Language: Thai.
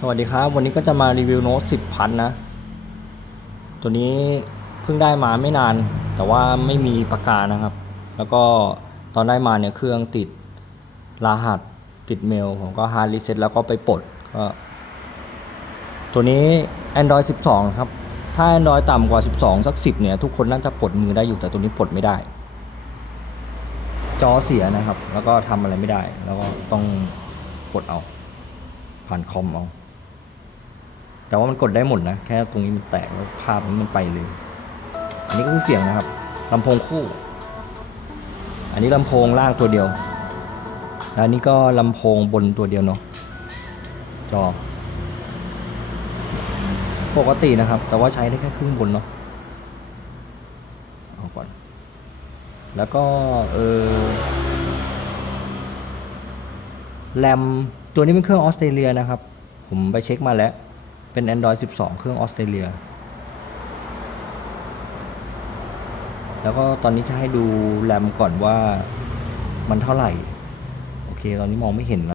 สวัสดีครับวันนี้ก็จะมารีวิวโน้ต10พันนะตัวนี้เพิ่งได้มาไม่นานแต่ว่าไม่มีประกานะครับแล้วก็ตอนได้มาเนี่ยเครื่องติดรหัสติดเมลผมก็ฮาร์ดรีเซ็ตแล้วก็ไปปลดก็ตัวนี้ Android 12ครับถ้า Android ต่ำกว่า12สัก10เนี่ยทุกคนน่าจะปลดมือได้อยู่แต่ตัวนี้ปลดไม่ได้จอเสียนะครับแล้วก็ทำอะไรไม่ได้แล้วก็ต้องปลดเอาผ่านคอมเอาแต่ว่ามันกดได้หมดนะแค่ตรงนี้มันแตกแล้วภาพมันไปเลยอันนี้ก็คือเสียงนะครับลำโพงคู่อันนี้ลำโพงล่างตัวเดียวแล้วอันนี้ก็ลำโพงบนตัวเดียวเนาะจอปกตินะครับแต่ว่าใช้ได้แค่ครึ่งบนเนาะเอาก่อนแล้วก็แรมตัวนี้เป็นเครื่องออสเตรเลียนะครับผมไปเช็คมาแล้วเป็น Android 12เครื่องออสเตรเลียแล้วก็ตอนนี้จะให้ดูแรมก่อนว่ามันเท่าไหร่โอเคตอนนี้มองไม่เห็นแล้ว